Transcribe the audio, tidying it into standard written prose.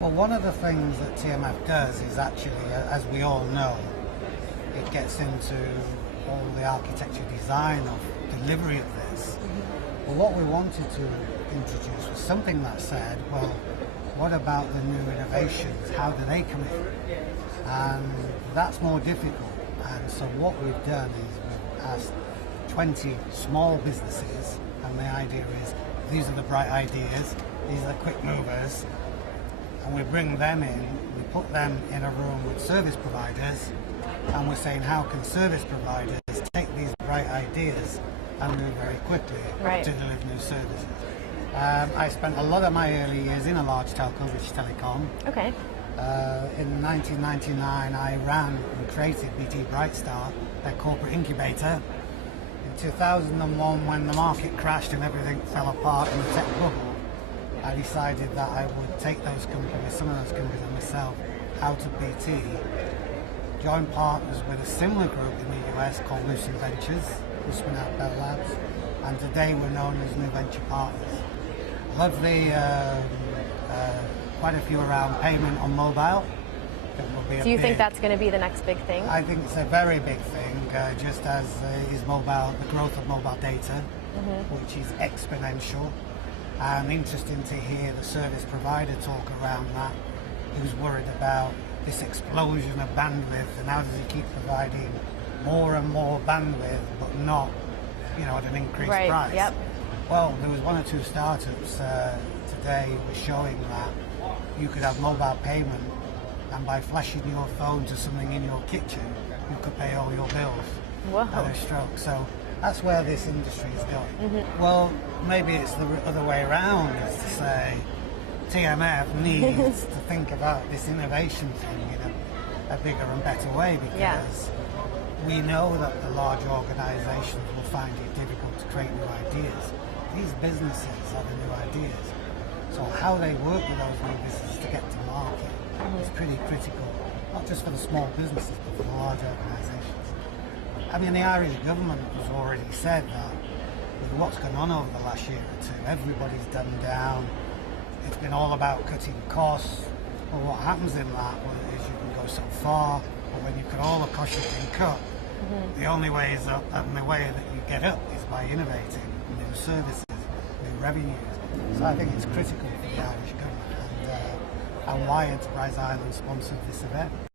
Well, one of the things that TMF does is actually, as we all know, it gets into all the architecture design of delivery of this. But what we wanted to introduce was something that said, well, what about the new innovations? How do they come in? And that's more difficult. And so what we've done is we've asked 20 small businesses, and the idea is these are the bright ideas, these are the quick movers, and we bring them in, we put them in a room with service providers, and we're saying how can service providers take these bright ideas and move very quickly to deliver new services. I spent a lot of my early years in a large telco, British Telecom. Okay. In 1999 I ran and created BT Brightstar, their corporate incubator. In 2001, when the market crashed and everything fell apart in the tech bubble, I decided that I would take those companies, some of those companies and myself, out of BT, join partners with a similar group in the US called Lucid Ventures, who spun out Bell Labs, and today we're known as New Venture Partners. Lovely, quite a few around payment on mobile. Do you think that's going to be the next big thing? I think it's a very big thing, just as is mobile, the growth of mobile data, which is exponential. And interesting to hear the service provider talk around that, who's worried about this explosion of bandwidth and how does he keep providing more and more bandwidth but not, at an increased price. Yep. Well, there was one or two startups today were showing that you could have mobile payment, and by flashing your phone to something in your kitchen, you could pay all your bills at a stroke. So that's where this industry is going. Well, maybe it's the other way around, is to say TMF needs to think about this innovation thing in a bigger and better way, because we know that the large organizations will find it difficult to create new ideas. These businesses are the new ideas. So how they work with those new businesses to get to market is pretty critical, not just for the small businesses, but for the large organizations. I mean, the Irish government has already said that with what's gone on over the last year or two, everybody's dumbed down. It's been all about cutting costs. Well, what happens in that is you can go so far, but when you cut all the costs you can cut, the only way is up, and the way that you get up is by innovating new services, new revenues. So I think it's critical for the Irish government, and why Enterprise Ireland sponsored this event.